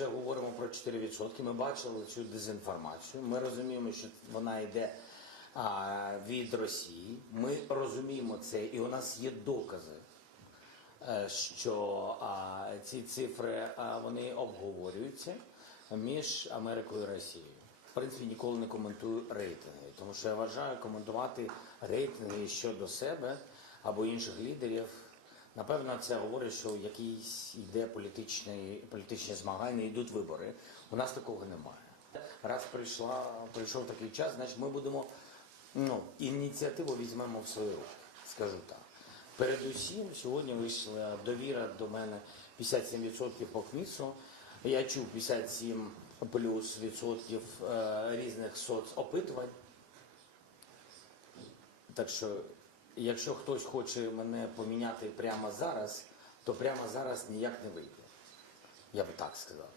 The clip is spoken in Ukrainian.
вже говоримо про 4%. Ми бачили цю дезінформацію. Ми розуміємо, що вона йде а, від Росії. Ми розуміємо це, і у нас є докази, е, що а, ці цифри а, вони обговорюються між Америкою і Росією. В принципі, ніколи не коментую рейтинги, тому що я вважаю коментувати рейтинги щодо себе або інших лідерів. Напевно, це говорить, що якісь йде політичні, політичні змагання, йдуть вибори. У нас такого немає. Раз прийшла, прийшов такий час, значить ми будемо ну, ініціативу візьмемо в свої руки, скажу так. Передусім, сьогодні вийшла довіра до мене 57% по КМІСу. Я чув 57 плюс відсотків е, різних соцопитувань. Так що, якщо хтось хоче мене поміняти прямо зараз, то прямо зараз ніяк не вийде. Я би так сказав.